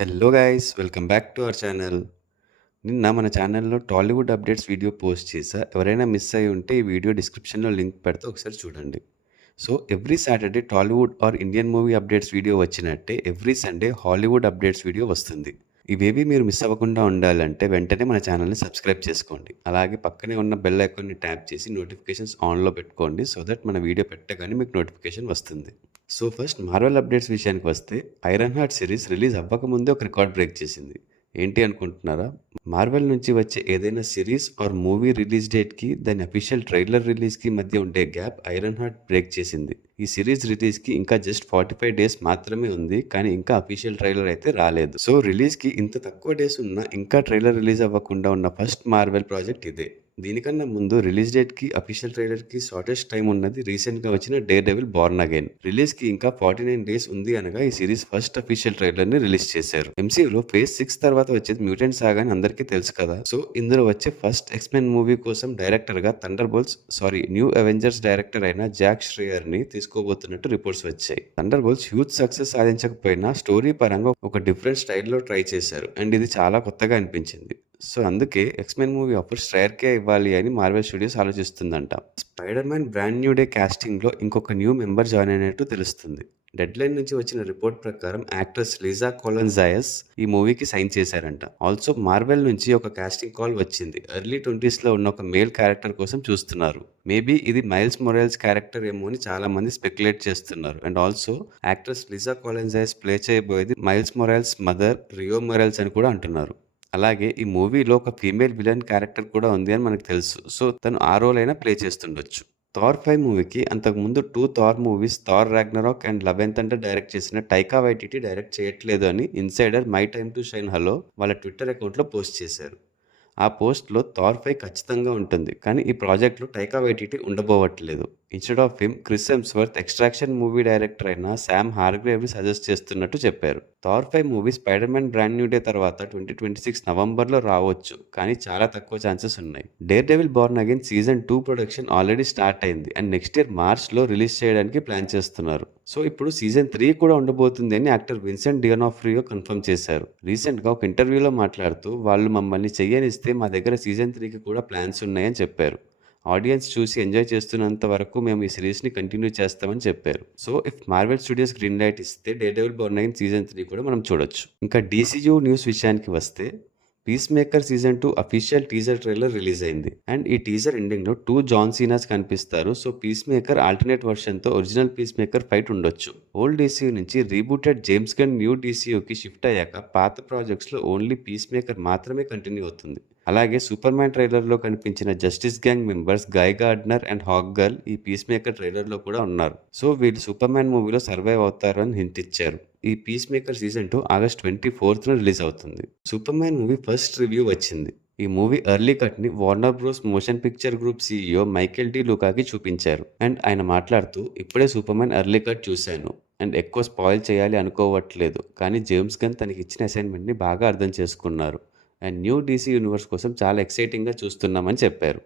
Hello guys, welcome back to our channel. నిన్న మన ఛానల్లో టాలీవుడ్ అప్డేట్స్ వీడియో పోస్ట్ చేశా. ఎవరైనా మిస్ అయ్యి ఉంటే ఈ వీడియో డిస్క్రిప్షన్లో లింక్ పెడితే ఒకసారి చూడండి. So every Saturday Tollywood or Indian movie updates video వచ్చినట్టే every Sunday Hollywood updates video వస్తుంది. ఇవేవి మీరు మిస్ అవ్వకుండా ఉండాలంటే వెంటనే మన ఛానల్ని సబ్స్క్రైబ్ చేసుకోండి. అలాగే పక్కనే ఉన్న బెల్ ఐకాన్ని ట్యాప్ చేసి నోటిఫికేషన్స్ ఆన్లో పెట్టుకోండి. సో దట్ మన వీడియో పెట్టగానే మీకు నోటిఫికేషన్ వస్తుంది. సో ఫస్ట్ మార్వెల్ అప్డేట్స్ విషయానికి వస్తే, ఐరన్ హార్ట్ సిరీస్ రిలీజ్ అవ్వకముందే ఒక రికార్డ్ బ్రేక్ చేసింది. ఏంటి అనుకుంటున్నారా? మార్వెల్ నుంచి వచ్చే ఏదైనా సిరీస్ ఆర్ మూవీ రిలీజ్ డేట్కి దాని అఫీషియల్ ట్రైలర్ రిలీజ్కి మధ్య ఉండే గ్యాప్ ఐరన్ హార్ట్ బ్రేక్ చేసింది. ఈ సిరీస్ రిలీజ్కి ఇంకా జస్ట్ 45 డేస్ మాత్రమే ఉంది, కానీ ఇంకా అఫీషియల్ ట్రైలర్ అయితే రాలేదు. సో రిలీజ్కి ఇంత తక్కువ డేస్ ఉన్నా ఇంకా ట్రైలర్ రిలీజ్ అవ్వకుండా ఉన్న ఫస్ట్ మార్వెల్ ప్రాజెక్ట్ ఇదే. దీనికన్నా ముందు రిలీజ్ డేట్కి అఫీషియల్ ట్రైలర్కి షార్టెస్ట్ టైం ఉన్నది రీసెంట్గా వచ్చిన డేర్ డెవిల్ బోర్న్ అగైన్. రిలీజ్కి ఇంకా 49 డేస్ ఉంది అనగా ఈ సిరీస్ ఫస్ట్ అఫీషియల్ ట్రైలర్ని రిలీజ్ చేశారు. ఎంసీయూలో ఫేజ్ 6 తర్వాత వచ్చేది మ్యూటెంట్ సాగా అని అందరికీ తెలుసు కదా. సో ఇందులో వచ్చే ఫస్ట్ ఎక్స్మెన్ మూవీ కోసం డైరెక్టర్గా న్యూ అవెంజర్స్ డైరెక్టర్ అయిన జాక్ ష్రేయర్ని తీసుకోబోతున్నట్టు రిపోర్ట్స్ వచ్చాయి. థండర్బోల్ట్స్ హ్యూజ్ సక్సెస్ సాధించకపోయినా స్టోరీ పరంగా ఒక డిఫరెంట్ స్టైల్లో ట్రై చేశారు అండ్ ఇది చాలా కొత్తగా అనిపించింది. సో అందుకే ఎక్స్మెన్ మూవీ ఆఫర్ స్ట్రైర్కే ఇవ్వాలి అని మార్వెల్ స్టూడియోస్ ఆలోచిస్తుందంట. Spider Man brand new day కాస్టింగ్లో ఇంకొక న్యూ మెంబర్ జాయిన్ అయినట్టు తెలుస్తుంది. డెడ్ లైన్ నుంచి వచ్చిన రిపోర్ట్ ప్రకారం యాక్ట్రెస్ లిజా కొలన్జాయస్ ఈ మూవీకి సైన్ చేశారంట. ఆల్సో మార్వెల్ నుంచి ఒక కాస్టింగ్ కాల్ వచ్చింది. ఎర్లీ 20s ఉన్న ఒక మేల్ క్యారెక్టర్ కోసం చూస్తున్నారు. మేబీ ఇది మైల్స్ మొరైల్స్ క్యారెక్టర్ ఏమో అని చాలా మంది స్పెక్యులేట్ చేస్తున్నారు. And also actress Lisa Colon Zayas play చేయబోయేది Miles Morales mother Rio Morales అని కూడా అంటున్నారు. అలాగే ఈ మూవీలో ఒక ఫీమేల్ విలన్ క్యారెక్టర్ కూడా ఉంది అని మనకు తెలుసు. సో తను ఆ రోల్ అయినా ప్లే చేస్తుండొచ్చు. థార్ 5 మూవీకి అంతకుముందు 2 Thor movies Thor Ragnarok and love and thunder direct చేసిన టైకా వైటిటీ డైరెక్ట్ చేయట్లేదు అని insider my time to shine hello Twitter ట్విట్టర్ అకౌంట్లో పోస్ట్ చేశారు. ఆ పోస్ట్లో థార్ 5 ఖచ్చితంగా ఉంటుంది, కానీ ఈ ప్రాజెక్ట్లో టైకా వైటిటీ ఉండబోవట్లేదు. Instead of him Chris Hemsworth Extraction movie director అయిన శామ్ హార్గ్రేవ్ని సజెస్ట్ చేస్తున్నట్టు చెప్పారు. Thor 5 movie Spider Man brand new day తర్వాత 2026 నవంబర్లో రావచ్చు, కానీ చాలా తక్కువ ఛాన్సెస్ ఉన్నాయి. Daredevil Born Again season 2 production already start అయింది అండ్ నెక్స్ట్ ఇయర్ మార్చ్లో రిలీజ్ చేయడానికి ప్లాన్ చేస్తున్నారు. సో ఇప్పుడు సీజన్ 3 కూడా ఉండబోతుంది అని యాక్టర్ విన్సెంట్ డియోనాఫ్రియో కన్ఫర్మ్ చేశారు. రీసెంట్గా ఒక ఇంటర్వ్యూలో మాట్లాడుతూ, వాళ్ళు మమ్మల్ని చెయ్యనిస్తే మా దగ్గర సీజన్ 3కి కూడా ప్లాన్స్ ఉన్నాయని చెప్పారు. ఆడియన్స్ చూసి ఎంజాయ్ చేస్తున్నంత వరకు మేము ఈ సిరీస్ని కంటిన్యూ చేస్తామని చెప్పారు. So if Marvel Studios green light ఇస్తే Daredevil Born Again season 3 కూడా మనం చూడొచ్చు. ఇంకా డీసీయూ న్యూస్ విషయానికి వస్తే, Peacemaker season 2 official teaser trailer release అయింది అండ్ ఈ టీజర్ ఎండింగ్లో 2 జాన్ సీనాస్ కనిపిస్తారు. సో పీస్ మేకర్ ఆల్టర్నేట్ వర్షన్తో ఒరిజినల్ పీస్ మేకర్ ఫైట్ ఉండొచ్చు. ఓల్డ్ డీసీయూ నుంచి రీబూటెడ్ జేమ్స్ గన్ న్యూ డీసీయూకి షిఫ్ట్ అయ్యాక పాత ప్రాజెక్ట్స్లో ఓన్లీ పీస్ మేకర్ మాత్రమే కంటిన్యూ అవుతుంది. అలాగే సూపర్ మ్యాన్ ట్రైలర్లో కనిపించిన justice gang members Guy Gardner and Hawkgirl ఈ పీస్ మేకర్ ట్రైలర్లో కూడా ఉన్నారు. సో వీళ్ళు సూపర్ మ్యాన్ మూవీలో సర్వైవ్ అవుతారు అని హింట్ ఇచ్చారు. ఈ పీస్ మేకర్ సీజన్ 2 ఆగస్ట్ 24న రిలీజ్ అవుతుంది. Superman movie first review వచ్చింది. ఈ మూవీ ఎర్లీ కట్ని Warner Bros Motion Picture Group CEO Michael De లూకాకి చూపించారు. అండ్ ఆయన మాట్లాడుతూ, ఇప్పుడే సూపర్ మ్యాన్ ఎర్లీ కట్ చూశాను అండ్ ఎక్కువ స్పాయిల్ చేయాలి అనుకోవట్లేదు, కానీ జేమ్స్ గన్ తనకి ఇచ్చిన అసైన్మెంట్ని బాగా అర్థం చేసుకున్నారు అండ్ న్యూ డీసీ యూనివర్స్ కోసం చాలా ఎక్సైటింగ్గా చూస్తున్నామని చెప్పారు.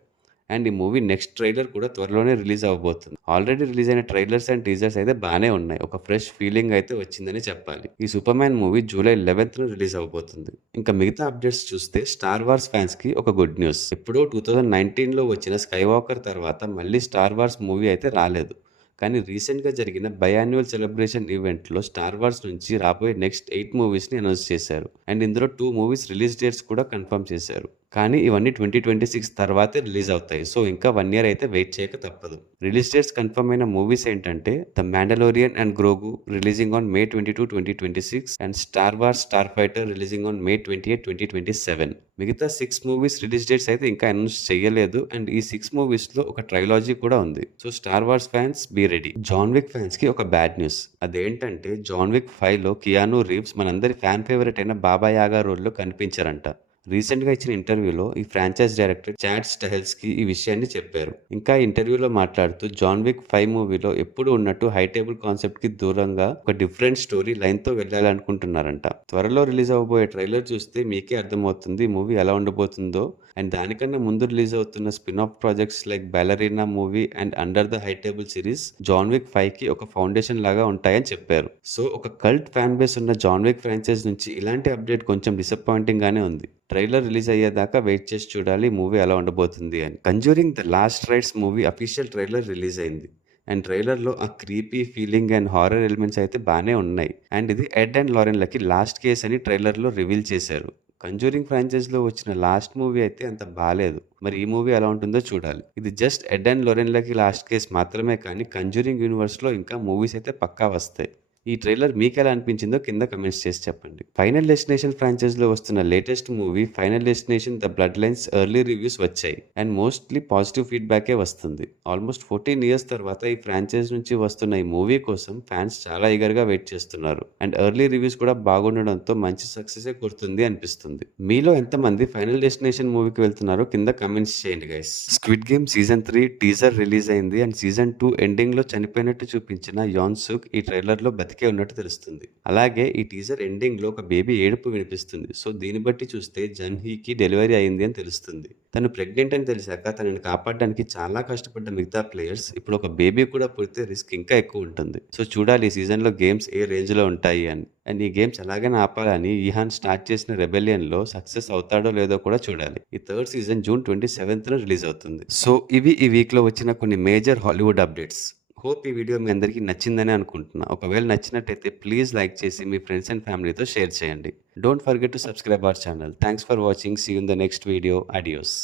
అండ్ ఈ మూవీ నెక్స్ట్ ట్రైలర్ కూడా త్వరలోనే రిలీజ్ అవ్వబోతుంది. ఆల్రెడీ రిలీజ్ అయిన ట్రైలర్స్ అండ్ టీజర్స్ అయితే బాగానే ఉన్నాయి. ఒక ఫ్రెష్ ఫీలింగ్ అయితే వచ్చిందని చెప్పాలి. ఈ సూపర్ మ్యాన్ మూవీ జూలై 11న రిలీజ్ అవ్వబోతుంది. ఇంకా మిగతా అప్డేట్స్ చూస్తే, స్టార్ వార్స్ ఫ్యాన్స్కి ఒక గుడ్ న్యూస్. ఎప్పుడో 2019లో వచ్చిన స్కై వాకర్ తర్వాత మళ్ళీ స్టార్ వార్స్ మూవీ అయితే రాలేదు. కానీ రీసెంట్గా జరిగిన బయాన్యువల్ సెలబ్రేషన్ ఈవెంట్లో స్టార్ వార్స్ నుంచి రాబోయే నెక్స్ట్ 8 మూవీస్ని అనౌన్స్ చేశారు అండ్ ఇందులో 2 మూవీస్ రిలీజ్ డేట్స్ కూడా కన్ఫర్మ్ చేశారు. కానీ ఇవన్నీ 2026 తర్వాతే రిలీజ్ అవుతాయి. సో ఇంకా 1 ఇయర్ అయితే వెయిట్ చేయక తప్పదు. రిలీజ్ డేట్స్ కన్ఫర్మ్ అయిన మూవీస్ ఏంటంటే the Mandalorian and Grogu releasing on May 22, 2026 and Star Wars Starfighter releasing on May 28, 2027. మిగతా 6 మూవీస్ రిలీజ్ డేట్స్ అయితే ఇంకా అనౌన్స్ చేయలేదు అండ్ ఈ 6 మూవీస్లో ఒక ట్రైలాజీ కూడా ఉంది. So Star Wars fans be ready. John Wick ఫ్యాన్స్కి ఒక బ్యాడ్ న్యూస్. అదేంటంటే జాన్ విక్ 5లో కియానూ రీవ్స్ మనందరి ఫ్యాన్ ఫేవరెట్ అయిన బాబా యాగా రోల్లో కనిపించారంట. రీసెంట్గా ఇచ్చిన ఇంటర్వ్యూలో ఈ ఫ్రాంచైజ్ డైరెక్టర్ చాడ్ స్టహెల్స్కి ఈ విషయాన్ని చెప్పారు. ఇంకా ఈ ఇంటర్వ్యూలో మాట్లాడుతూ జాన్ విక్ 5 మూవీలో ఎప్పుడు ఉన్నట్టు హై టేబుల్ కాన్సెప్ట్ కి దూరంగా ఒక డిఫరెంట్ స్టోరీ లైన్ తో వెళ్ళాలనుకుంటున్నారంట. త్వరలో రిలీజ్ అవబోయే ట్రైలర్ చూస్తే మీకే అర్థమవుతుంది ఈ మూవీ ఎలా ఉండబోతుందో. అండ్ దానికన్నా ముందు రిలీజ్ అవుతున్న spin off projects like Ballerina movie and Under the High Table series John Wick 5 కి ఒక ఫౌండేషన్ లాగా ఉంటాయని చెప్పారు. సో ఒక కల్ట్ ఫ్యాన్ బేస్ ఉన్న జాన్ విక్ ఫ్రాంచైజ్ నుంచి ఇలాంటి అప్డేట్ కొంచెం డిసప్పాయింటింగ్ గానే ఉంది. ట్రైలర్ రిలీజ్ అయ్యేదాకా వెయిట్ చేసి చూడాలి మూవీ ఎలా ఉండబోతుంది అని. Conjuring the last rights movie official trailer release అయింది. అండ్ ట్రైలర్లో ఆ creepy feeling and horror elements అయితే బాగానే ఉన్నాయి. అండ్ ఇది ఎడ్ అండ్ లారెన్లకి లాస్ట్ కేస్ అని ట్రైలర్లో రివీల్ చేశారు. కంజూరింగ్ ఫ్రాంచైజ్లో వచ్చిన లాస్ట్ మూవీ అయితే అంత బాగాలేదు. మరి ఈ మూవీ ఎలా ఉంటుందో చూడాలి. ఇది జస్ట్ ఎడ్ అండ్ లారెన్లకి లాస్ట్ కేస్ మాత్రమే కానీ కంజూరింగ్ యూనివర్స్లో ఇంకా మూవీస్ అయితే పక్కా వస్తాయి. ఈ ట్రైలర్ మీకు ఎలా అనిపించిందో కింద కమెంట్స్ చేసి చెప్పండి. ఫైనల్ డెస్టినేషన్ ఫ్రాంచైజ్లో వస్తున్న latest movie final destination the blood lines early reviews వచ్చాయి అండ్ మోస్ట్లీ పాజిటివ్ ఫీడ్బ్యాకే వస్తుంది. ఆల్మోస్ట్ 14 ఇయర్స్ తర్వాత ఈ ఫ్రాంచైజ్ నుంచి వస్తున్న ఈ మూవీ కోసం ఫ్యాన్స్ చాలా ఈగర్గా వెయిట్ చేస్తున్నారు. అండ్ ఎర్లీ రివ్యూస్ కూడా బాగుండడంతో మంచి సక్సెస్ కొడుతుంది అనిపిస్తుంది. మీలో ఎంతమంది ఫైనల్ డెస్టినేషన్ మూవీకి వెళ్తున్నారో కింద కమెంట్స్ చేయండి guys. Squid game season 3 teaser release అయింది అండ్ సీజన్ 2 ఎండింగ్ లో చనిపోయినట్టు చూపించిన యాన్ సుక్ ఈ ట్రైలర్ లో బతికే ఉన్నట్టు తెలుస్తుంది. అలాగే ఈ టీజర్ ఎండింగ్ లో ఒక బేబీ ఏడుపు వినిపిస్తుంది. సో దీన్ని బట్టి చూస్తే జన్హీకి డెలివరీ అయింది అని తెలుస్తుంది. తను ప్రెగ్నెంట్ అని తెలిసాక తనని కాపాడడానికి చాలా కష్టపడ్డ మిగతా ప్లేయర్స్ ఇప్పుడు ఒక బేబీ కూడా పుడితే రిస్క్ ఇంకా ఎక్కువ ఉంటుంది. సో చూడాలి ఈ సీజన్ లో గేమ్స్ ఏ రేంజ్ లో ఉంటాయి అని. అండ్ ఈ గేమ్స్ ఎలాగైనా ఆపాలని ఈహాన్ స్టార్ట్ చేసిన రెబెలియన్ లో సక్సెస్ అవుతాడో లేదో కూడా చూడాలి. ఈ third season June 27th release అవుతుంది. సో ఇవి ఈ వీక్ లో వచ్చిన కొన్ని మేజర్ హాలీవుడ్ అప్డేట్స్. హోప్ ఈ వీడియో మీ అందరికీ నచ్చిందని అనుకుంటున్నా. ఒకవేళ నచ్చినట్టయితే ప్లీజ్ లైక్ చేసి మీ ఫ్రెండ్స్ అండ్ ఫ్యామిలీతో షేర్ చేయండి. Don't forget to subscribe our channel. Thanks for watching. See you in the next video. Adios.